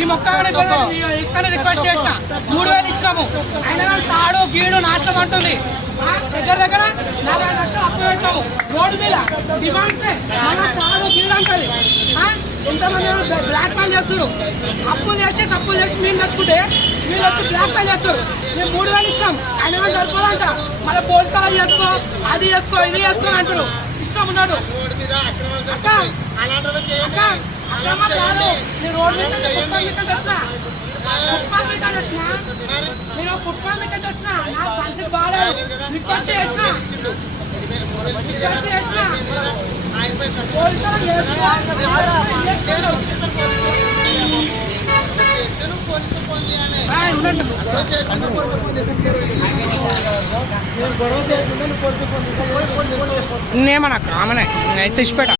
ఈ మొక్క ఇక్కడ రిక్వెస్ట్ చేసిన 3000 ఇచ్చినాము అయినా తాడు గీడు నాశనం అంటుంది. దగ్గర 40 లక్షలు అప్పు పెట్టాము రోడ్డు మీద డిమాండ్స్ తాడు గీడు అంటది. ఎంతమంది బ్లాక్ మెయిల్ చేస్తారు, అప్పులు చేసి మేము తెచ్చుకుంటే మీరు వచ్చి బ్లాక్ మెయిల్ చేస్తారు. మేము 3000 ఇస్తాం ఆయన సరిపోదంట. మళ్ళీ పోలీసు చేసుకో అది చేసుకో ఇది చేసుకో అంటారు. ఇష్టం ఉన్నాడు నేను రోడ్ మీద వచ్చిన నేను ఫుట్బాల్ మీకంటే వచ్చిన నా పరిస్థితి బాగాలేదు. రిక్వెస్ట్ చేసిన నేమన్నా కామనే అయితే ఇచ్చిపెట్ట